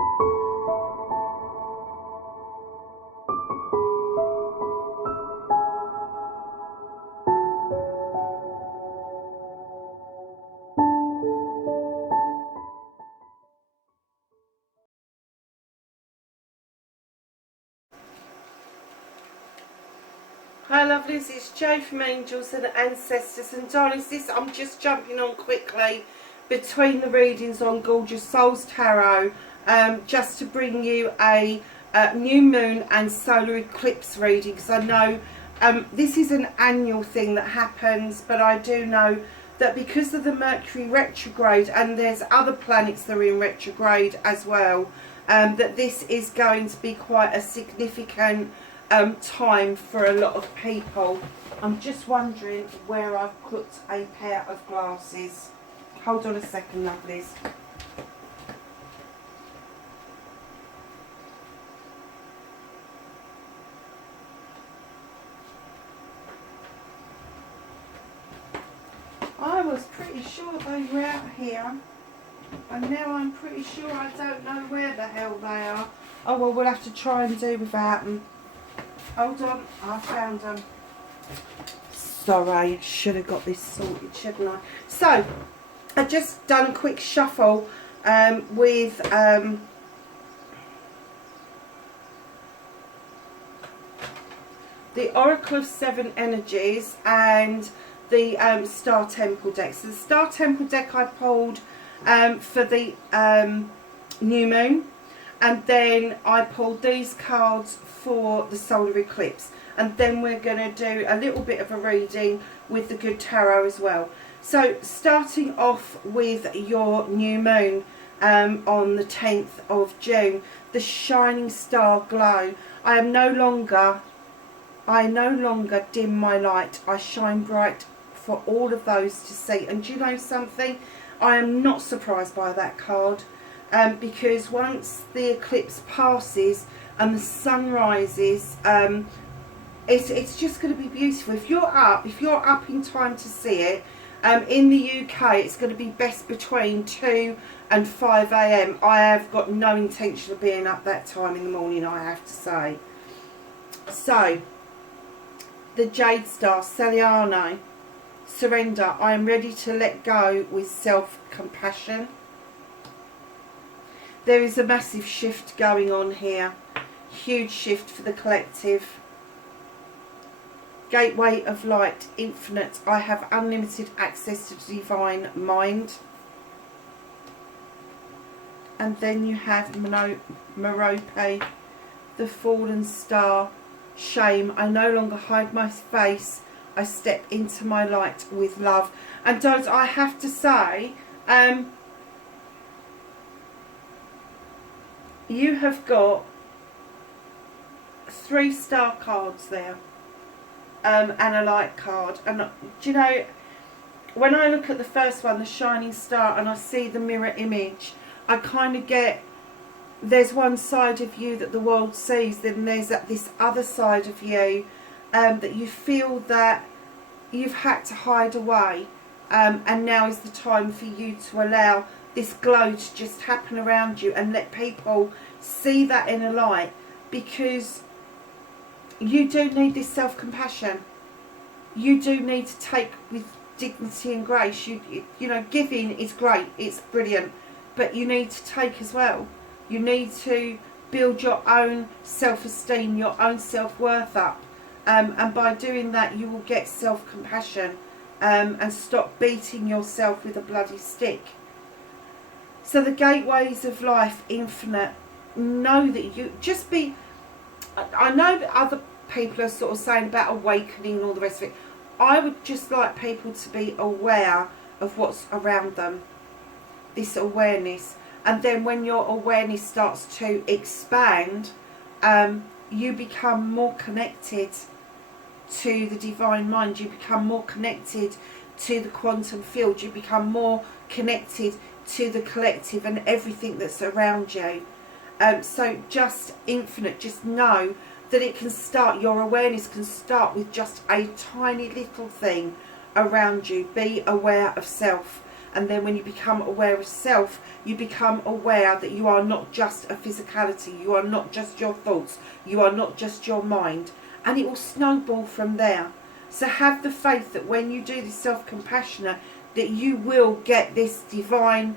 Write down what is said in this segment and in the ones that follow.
Hi lovelies, it's Jo from Angels and Ancestors, and darlings, I'm just jumping on quickly between the readings on Gorgeous Souls Tarot, just to bring you a new moon and solar eclipse reading, because I know this is an annual thing that happens, but I do know that because of the Mercury retrograde, and there's other planets that are in retrograde as well, that this is going to be quite a significant time for a lot of people. I'm just wondering where I've put a pair of glasses. Hold on a second, lovelies. I was pretty sure they were out here, and now I'm pretty sure I don't know where the hell they are. Oh well, we'll have to try and do without them. Hold on, I found them. Sorry, I should have got this sorted, shouldn't I? So, I just done a quick shuffle with the Oracle of Seven Energies and the Star Temple deck. So the Star Temple deck I pulled for the new moon, and then I pulled these cards for the solar eclipse, and then we're going to do a little bit of a reading with the good tarot as well. So starting off with your new moon on the 10th of June, the shining star glow. I no longer dim my light. I shine bright for all of those to see. And do you know something? I am not surprised by that card, because once the eclipse passes and the sun rises, it's just going to be beautiful. If you're up in time to see it, in the UK it's going to be best between 2 and 5 AM. I have got no intention of being up that time in the morning, I have to say. So, the Jade Star, Celiano, surrender. I am ready to let go with self-compassion. There is a massive shift going on here. Huge shift for the collective. Gateway of light, infinite. I have unlimited access to the divine mind. And then you have Merope, the fallen star, shame. I no longer hide my face. I step into my light with love. And don't I have to say, you have got 3 star cards there, and a light card. And do you know, when I look at the first one, the shining star, and I see the mirror image, I kind of get, there's one side of you that the world sees, then there's this other side of you that you feel that you've had to hide away, and now is the time for you to allow this glow to just happen around you and let people see that inner light, because you do need this self-compassion. You do need to take with dignity and grace. You know, giving is great, it's brilliant, but you need to take as well. You need to build your own self-esteem, your own self-worth up, and by doing that you will get self-compassion, and stop beating yourself with a bloody stick. So the gateways of life, infinite. Know that you just be, I know that other people are sort of saying about awakening and all the rest of it. I would just like people to be aware of what's around them, this awareness. And then when your awareness starts to expand, you become more connected to the divine mind. You become more connected to the quantum field. You become more connected to the collective and everything that's around you. So just infinite, just know that it can start, your awareness can start with just a tiny little thing around you. Be aware of self. and then when you become aware of self, you become aware that you are not just a physicality, you are not just your thoughts, you are not just your mind, and it will snowball from there. So have the faith that when you do this self-compassionate, that you will get this divine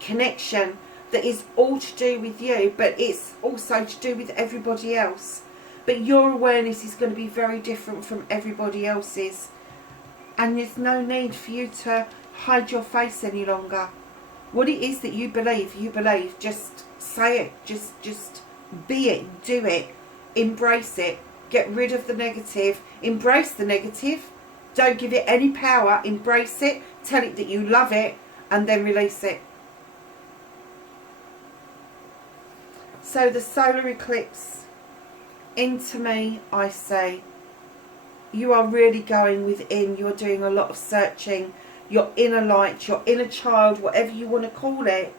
connection that is all to do with you, but it's also to do with everybody else. But your awareness is going to be very different from everybody else's. And there's no need for you to hide your face any longer. What it is that you believe, you believe. Just say it. Just be it. Do it. Embrace it. Get rid of the negative. Embrace the negative. Don't give it any power. Embrace it. Tell it that you love it. And then release it. So the solar eclipse, into me, I say, you are really going within. You're doing a lot of searching. Your inner light, your inner child, whatever you want to call it,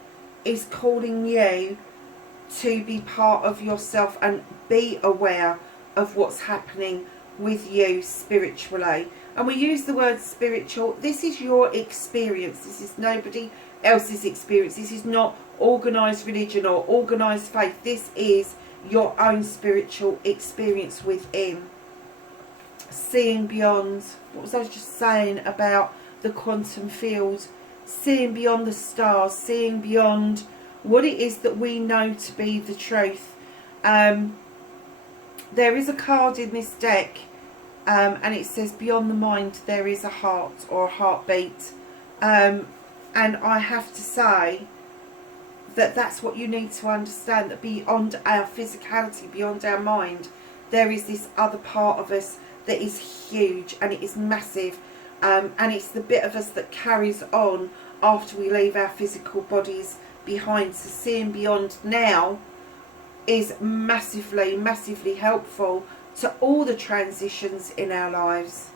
is calling you to be part of yourself and be aware of what's happening with you spiritually. And we use the word spiritual. This is your experience. This is nobody else's experience. This is not organised religion or organised faith. This is your own spiritual experience within. Seeing beyond, what was I just saying about the quantum field? Seeing beyond the stars, seeing beyond what it is that we know to be the truth. There is a card in this deck, and it says beyond the mind there is a heart or a heartbeat. And I have to say that that's what you need to understand, that beyond our physicality, beyond our mind, there is this other part of us that is huge, and it is massive, and it's the bit of us that carries on after we leave our physical bodies behind. So seeing beyond now is massively, massively helpful to all the transitions in our lives.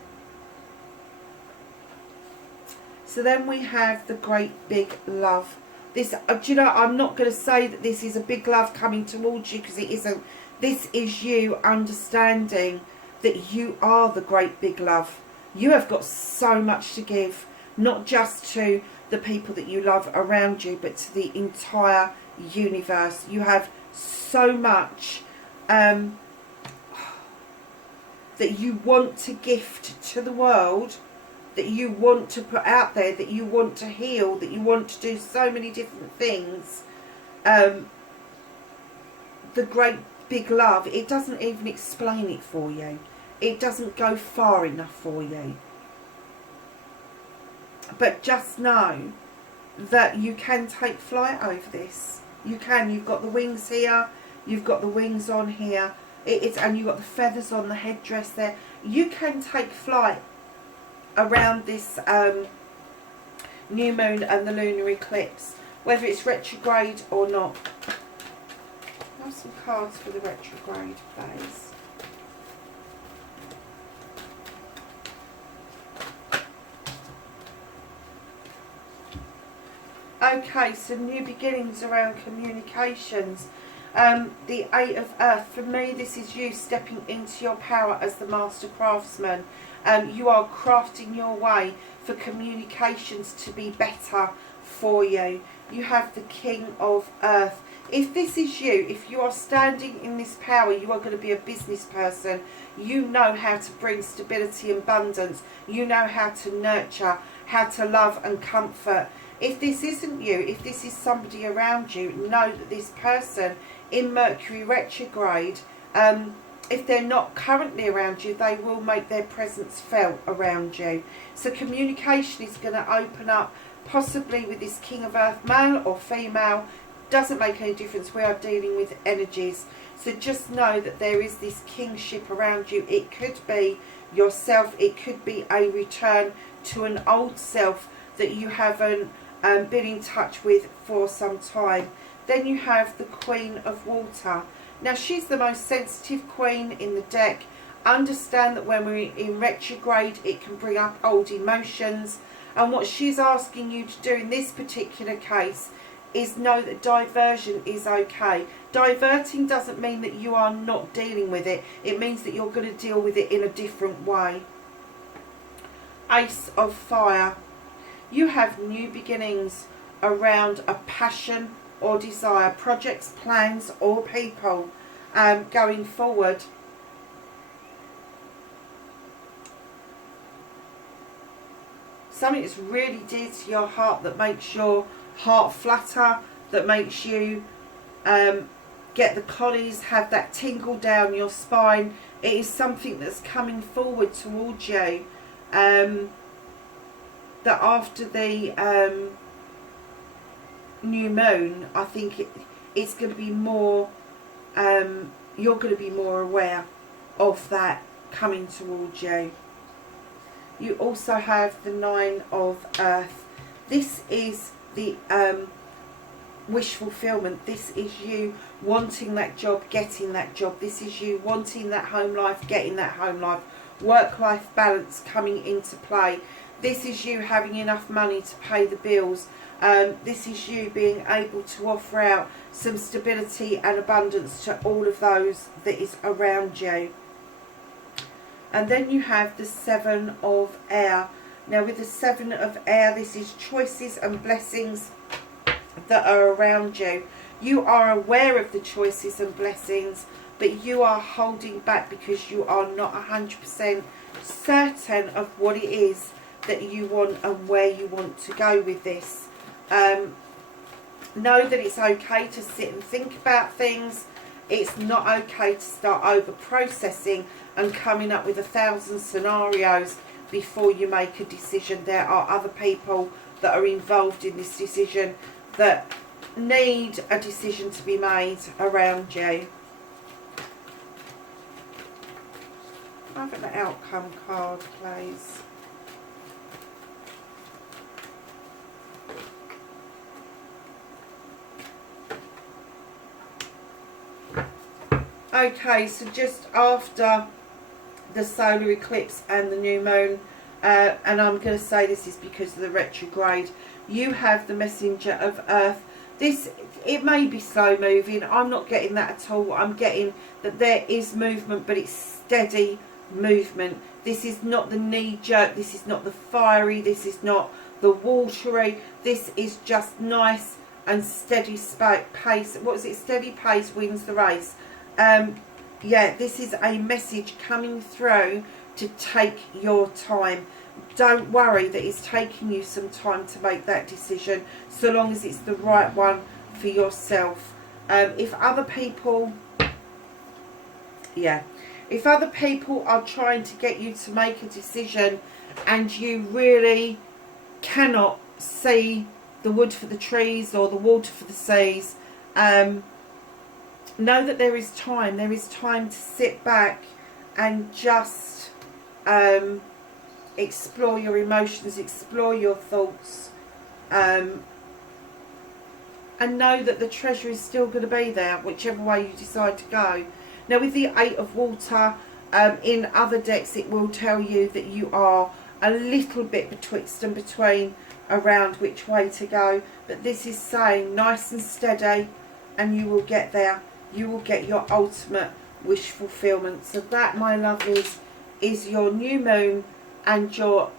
So then we have the great big love. This, do you know, I'm not going to say that this is a big love coming towards you, because it isn't. This is you understanding that you are the great big love. You have got so much to give, not just to the people that you love around you, but to the entire universe. You have so much that you want to gift to the world, that you want to put out there, that you want to heal, that you want to do so many different things. The great big love, it doesn't even explain it for you. It doesn't go far enough for you. But just know that you can take flight over this. You can. You've got the wings here. You've got the wings on here. And you've got the feathers on the headdress there. You can take flight around this new moon and the lunar eclipse, whether it's retrograde or not. I have some cards for the retrograde phase. Okay, so new beginnings around communications. The Eight of Earth, for me this is you stepping into your power as the master craftsman. You are crafting your way for communications to be better for you. You have the King of Earth. If this is you, if you are standing in this power, you are going to be a business person. You know how to bring stability and abundance. You know how to nurture, how to love and comfort. If this isn't you, if this is somebody around you, know that this person in Mercury retrograde, if they're not currently around you, they will make their presence felt around you. So communication is going to open up, possibly with this King of Earth, male or female. Doesn't make any difference. We are dealing with energies. So just know that there is this kingship around you. It could be yourself. It could be a return to an old self that you haven't been in touch with for some time. Then you have the Queen of Water. Now she's the most sensitive queen in the deck. Understand that when we're in retrograde, it can bring up old emotions. And what she's asking you to do in this particular case is know that diversion is okay. Diverting doesn't mean that you are not dealing with it. It means that you're going to deal with it in a different way. Ace of Fire. You have new beginnings around a passion or desire, projects, plans or people going forward. Something that's really dear to your heart, that makes your heart flutter, that makes you get the collies, have that tingle down your spine. It is something that's coming forward towards you. That after the new moon, I think it's going to be more, you're going to be more aware of that coming towards you. You also have the 9 of Earth. This is the wish fulfillment. This is you wanting that job, getting that job. This is you wanting that home life, getting that home life. Work-life balance coming into play. This is you having enough money to pay the bills. This is you being able to offer out some stability and abundance to all of those that is around you. And then you have the 7 of Air. Now with the 7 of Air, this is choices and blessings that are around you. You are aware of the choices and blessings, but you are holding back because you are not 100% certain of what it is that you want and where you want to go with this. Know that it's okay to sit and think about things. It's not okay to start over processing and coming up with 1,000 scenarios before you make a decision. There are other people that are involved in this decision that need a decision to be made around you. Have an outcome card, please. Okay, so just after the solar eclipse and the new moon, and I'm going to say this is because of the retrograde, you have the messenger of Earth. This, it may be slow moving. I'm not getting that at all. I'm getting that there is movement, but it's steady movement. This is not the knee jerk. This is not the fiery. This is not the watery. This is just nice and steady pace. What is it? Steady pace wins the race. Yeah, this is a message coming through to take your time. Don't worry that it's taking you some time to make that decision, so long as it's the right one for yourself. If other people are trying to get you to make a decision and you really cannot see the wood for the trees or the water for the seas, know that there is time. There is time to sit back and just explore your emotions, explore your thoughts, and know that the treasure is still going to be there, whichever way you decide to go. Now with the 8 of Water, in other decks it will tell you that you are a little bit betwixt and between around which way to go, but this is saying nice and steady and you will get there. You will get your ultimate wish fulfillment. So that, my lovelies, is your new moon and your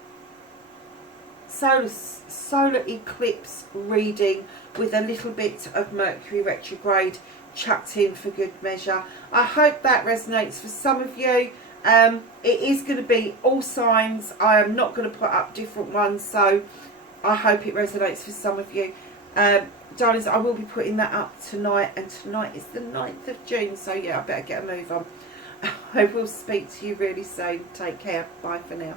solar eclipse reading, with a little bit of Mercury retrograde chucked in for good measure. I hope that resonates for some of you. It is going to be all signs. I am not going to put up different ones, so I hope it resonates for some of you. Darlings, I will be putting that up tonight, and tonight is the 9th of June, so yeah, I better get a move on. I will speak to you really soon. Take care. Bye for now.